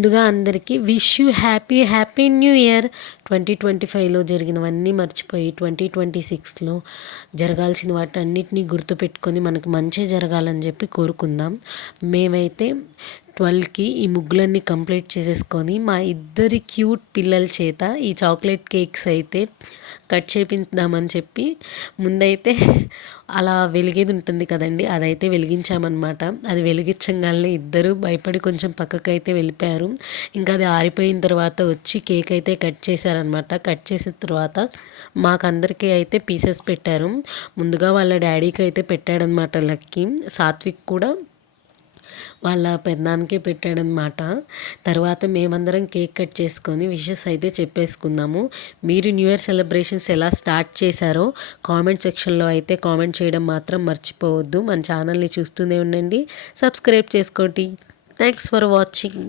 ముందుగా అందరికీ wish you happy new year. 2025లో జరిగినవన్నీ మర్చిపోయి 2026లో జరగాల్సిన వాటన్నిటిని గుర్తుపెట్టుకొని మనకు మంచి జరగాలని చెప్పి కోరుకుందాం. మేమైతే 12కి ఈ ముగ్గులన్నీ కంప్లీట్ చేసేసుకొని మా ఇద్దరి క్యూట్ పిల్లల చేత ఈ చాక్లెట్ కేక్స్ అయితే కట్ చేపిద్దామని చెప్పి ముందైతే అలా వెలిగేది ఉంటుంది కదండి, అదైతే వెలిగించామన్నమాట. అది వెలిగించగానే ఇద్దరు భయపడి కొంచెం పక్కకైతే వెళ్ళిపోయారు. ఇంకా అది ఆరిపోయిన తర్వాత వచ్చి కేక్ అయితే కట్ చేశారనమాట. కట్ చేసిన తర్వాత మాకందరికీ అయితే పీసెస్ పెట్టారు. ముందుగా వాళ్ళ డాడీకి అయితే పెట్టాడనమాట లక్కీ. సాత్విక్ కూడా వాళ్ళ పెదనాన్నకే పెట్టాడనమాట. తర్వాత మేమందరం కేక్ కట్ చేసుకొని విషెస్ అయితే చెప్పేసుకున్నాము. మీరు న్యూ ఇయర్ సెలబ్రేషన్స్ ఎలా స్టార్ట్ చేశారో కామెంట్ సెక్షన్లో అయితే కామెంట్ చేయడం మాత్రం మర్చిపోవద్దు. మన ఛానల్ని చూస్తూనే ఉండండి, సబ్స్క్రైబ్ చేసుకోండి. Thanks for watching.